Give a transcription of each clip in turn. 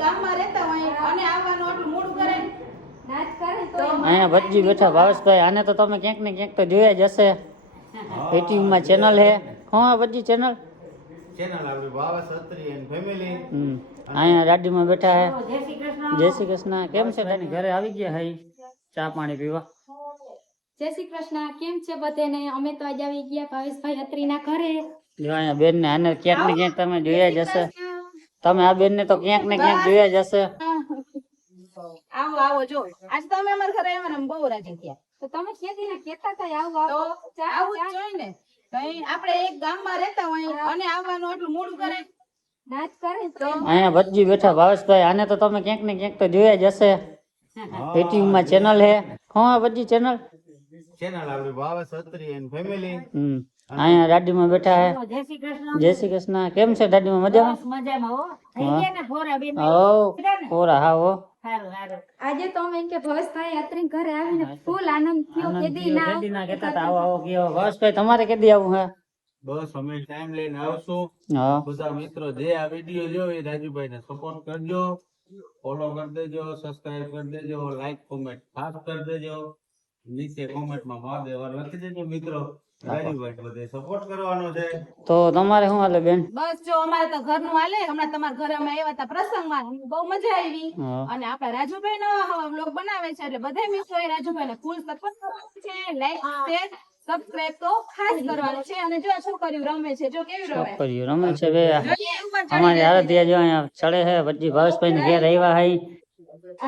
ગામમાં રહેતા હોય અને આવવાનું આટલું મોડું કરે નાચ કરે તો અહીંયા ભટજી બેઠા ભાવેશભાઈ, આને તો તમે ક્યાંક ને ક્યાંક તો જોયા જ હશે. યુટ્યુબ માં ચેનલ હે, હા ભટજી ચેનલ આપણી ભાવેશ અત્રી એન્ડ ફેમિલી. અહીંયા ગાડીમાં બેઠા હે. જય શ્રી કૃષ્ણ. કેમ છે તારી ઘરે આવી ગયા હે ચા પાણી પીવા? જય શ્રી કૃષ્ણ. કેમ છે બધાને? અમે તો આજે આવી ગયા ભાવેશભાઈ અત્રીના ઘરે. જો અહીંયા બેન ને આને ક્યાંક ને ક્યાંક તમે જોયા જ હશે. તમે આ બેન ને તો ક્યાંક ને ક્યાંક જોયા જ હશે. આવો આવો જો આજ તમે અમારા ઘરે આવ્યા ને બહુ રાજી થયા. તો તમે ક્યાંથી ને કેતા હતા આવો આવો તો આવું જ જોઈએ ને. કઈ આપણે એક ગામમાં રહેતા હોય અને આવવાનું આટલું મોડું કરે નાચ કરે તો અહીંયા ભટજી બેઠા ભાવેશભાઈ, આને તો તમે ક્યાંક ને ક્યાંક તો જોયા જ હશે. યુટ્યુબ માં ચેનલ હે, હા ભટજી ચેનલ આપણી ભાવેશ અત્રી એન્ડ ફેમિલી. અહીંયા ગાડીમાં બેઠા હે. જય શ્રી કૃષ્ણ. કેમ છે ગાડીમાં? મજામાં? મજામાં હો. થઈ ગયા ને ફોરા બેન? હો ફોરા હા હો. આજે તો અમે કે ભાવેશભાઈ અત્રી ઘરે આવીને ફૂલ આનંદ થયો. કેદી ના કહેતા હતા આવો આવો કયો. ભાવેશભાઈ તમારે કેદી આવું હે? બસ અમે ટાઈમ લઈને આવશું. હા બધા મિત્રો જે આ વિડીયો જોયો એ રાજુભાઈ ને સપોર્ટ કરજો, ફોલો કરી દેજો, સબસ્ક્રાઇબ કરી દેજો, લાઈક કોમેન્ટ ખાસ કરી દેજો. નીચે કોમેન્ટમાં મહાદેવ લખી દેજો મિત્રો. રાજુભાઈ બધે સપોર્ટ કરવાનો છે. તો તમારે શું હાલે બેન? બસ જો અમારે તો ઘરનું હાલે. હમણાં તમારા ઘરે અમે આવ્યા હતા પ્રસંગમાં, બહુ મજા આવી. અને આપણા રાજુભાઈ નવા હવા વ્લોગ બનાવે છે એટલે બધા મિત્રો એ રાજુભાઈ ને ફૂલ સપોર્ટ કરવાનો છે. લાઈક શેર સબસ્ક્રાઇબ તો ખાસ કરવાનું છે. અને જો આ છોકરીઓ રમે છે, જો કેવી રમે છોકરીઓ રમે છે બે. અમારી આરાધ્યા જો અહીંયા ચડે છે. પછી ભાવેશભાઈ ને ઘેર આવ્યા હે.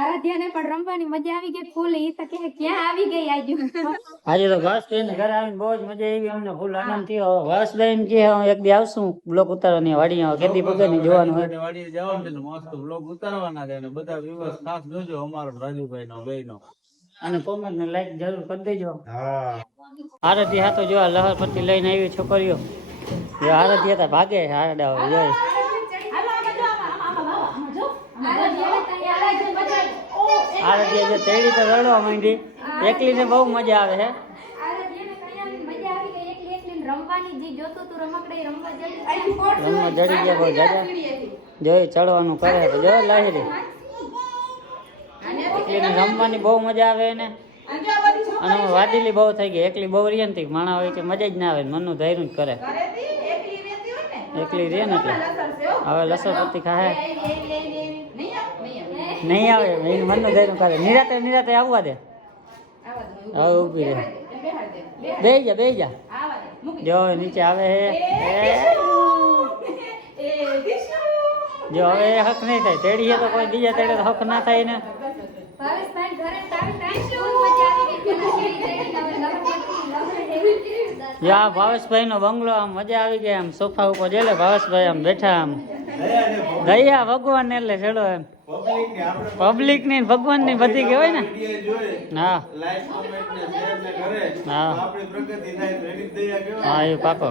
આરાધ્યાને પણ રમવાની મજા આવી ગઈ ફૂલ. ઈ તો કે ક્યાં આવી ગઈ આજે આજે તો ભાવેશભાઈ ને ઘરે આવીને બહુ જ મજા આવી. અમને ફૂલ આનંદ થયો. ભાવેશભાઈ ને કે એક દી આવશું બ્લોગ ઉતારવાની વાડી કેદી પગની જોવાનું હોય. વાડીએ જવાનું છે ને મસ્ત બ્લોગ ઉતારવાના છે અને બધા વ્યુઅર્સ ખાસ જોજો અમારો રાજુભાઈ નો બેય નો. અને કોમેન્ટ ને લાઈક જરૂર કરી દેજો. હા આરાધ્યા તો જો આ લહરપટ્ટી લઈને આવી છોકરીઓ. જો આરાધ્યા તો ભાગે હારડા હોય જોઈ. આરાધ્યા જો તેડી તો રડવા માંડી. એકલી ને બહુ મજા આવે છે. રમવા જડી ગયા બહુ જાજા. જોઈ ચડવાનું કરે તો જો લાહિરી. એકલી ને રમવાની બહુ મજા આવે એને. અને વાડીલી બહુ થઈ ગઈ. એકલી બહુ રહે ને માણા હોય કે મજા જ ના આવે. મનનું ધૈર્ય જ કરે. એકલી રહે ને એટલે હવે લસણપટ્ટી ખાહે નહીં આવે. મનનું ધૈર્ય કરે. નિરાતે નિરાતે આવવા દે. હવે ઉભી રહે. બે જા જો નીચે આવે હે. જો હવે હક નહીં થાય. તેડી તો કોઈ બીજા તેડે તો હક ના થાય ને. યા ભાવેશભાઈ નો બંગલો આમ મજા આવી ગઈ. આમ સોફા ઉપર જેલે ભાવેશભાઈ આમ બેઠા આમ દયા ભગવાન ને એટલે છેડો એમ પબ્લિક ની ભગવાન ની બધી કહેવાય ને. હા હા હા એ પાકો.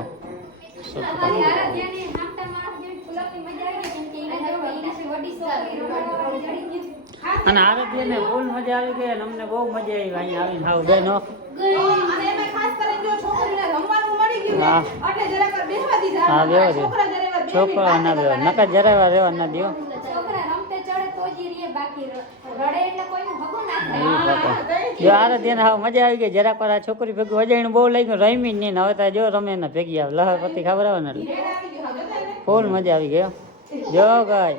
અને આરોગ્ય ને ફૂલ મજા આવી ગઈ. અને અમને બહુ મજા આવી અહીંયા આવીને. હાવ બેનો હા બેવા દે. છોકરા ના બેવા નકા જરાવા રેવા ના દો. જો આરાધ્યા હાવ મજા આવી ગઈ. જરાક વાર આ છોકરી ભેગું વજાણું બહુ લઈ ગયું. રમી જ નહીં ને હવે તો જો રમે ને ભેગી આવે. લહરપતિ ખબર આવે ને એટલે ફૂલ મજા આવી ગઈ. જો ગાય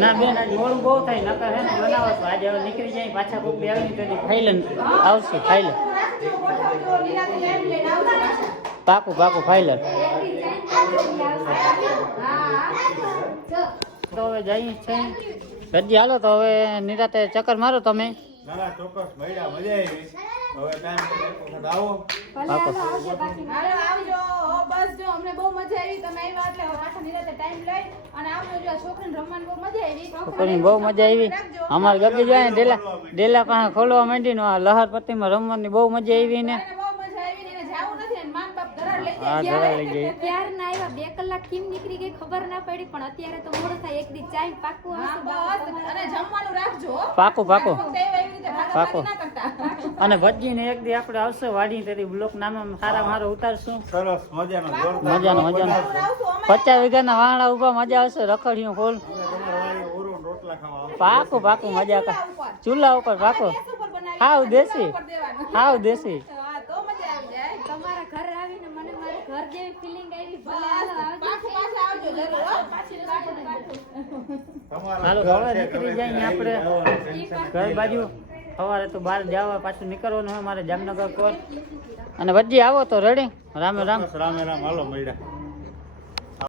ના બેન આજે મોડું બહુ થાય. નકર હે ને બનાવો તો આજે હવે નીકળી જાય. પાછા કોક બી આવી તો ખાઈ લે આવશું. ખાઈ લે પાકું પાકું ખાઈ લે. તો હવે જઈ છે રજી હાલો. તો હવે નિરાતે ચક્કર મારો તમે. ચોક્કસ મજા આવી. હવે ટાઈમ આવો પાકો. બસ જો અમને બહુ મજા આવી. તમે આવ્યા એટલે પાછા નિરાતે ટાઈમ લઈ અને આવજો. જો છોકરીને રમવાની બહુ મજા આવી. છોકરીને બહુ મજા આવી. અમારે ગગી જાય ડેલા પાસે ખોલવા માંડી ને લહરપટ્ટીમાં રમવાની બહુ મજા આવી ને. બહુ મજા આવી ને જાવું નથી. માન બાપ ઘર લઈ હા ઘરે લઈ જઈએ ક્યારના આવ્યા 2 કલાક કેમ નીકળી ગઈ ખબર ના પડી પણ અત્યારે તો મોડું થાય એક દી ચાય પાકું હા, આવશે બસ. અને જમવાનું રાખજો હો. પાકું પાકું વખતે એવી રીતે ભાગાભાગી ના કરતા. અને ભજીને એક દી આપણે આવશે વાડી તેથી બ્લોક નામ સારામાં સારો ઉતારશું સરસ મજાનો જોરદાર મજાનો મજાનો આવશું અમારે. 50 વીઘાના વાહણા ઉભા મજા આવશે રખડિયું ફૂલ તમારા વાળી ઓરો રોટલા ખાવા આવશે. પાકું પાકું મજા કર ચૂલા ઉપર પાકું ગેસ ઉપર બનાવી હાવ દેવાનું, દેશી ચૂલા ઉપર દેવાનું. હાવ દેશી હા, તો મજા આવી જાય. તમારા ઘર આવીને મને મારું ઘર જેવી ફિલિંગ આવી ભલે બસ, હાલો આવજો પાછું પાછા આવજો જરૂર હો. પાછું પાછું. તમારા હાલો, ઘર હવે છે, નીકળી ઘરે જઈએ આપણે. જવાનું ટેન્શન ઘર બાજુ સવારે તો બહાર જવા પાછું નીકળવાનું હોય મારે જામનગર કોર અને વચ્ચે આવો તો રેડી રામે રામ રામે રામ હાલો મળ્યા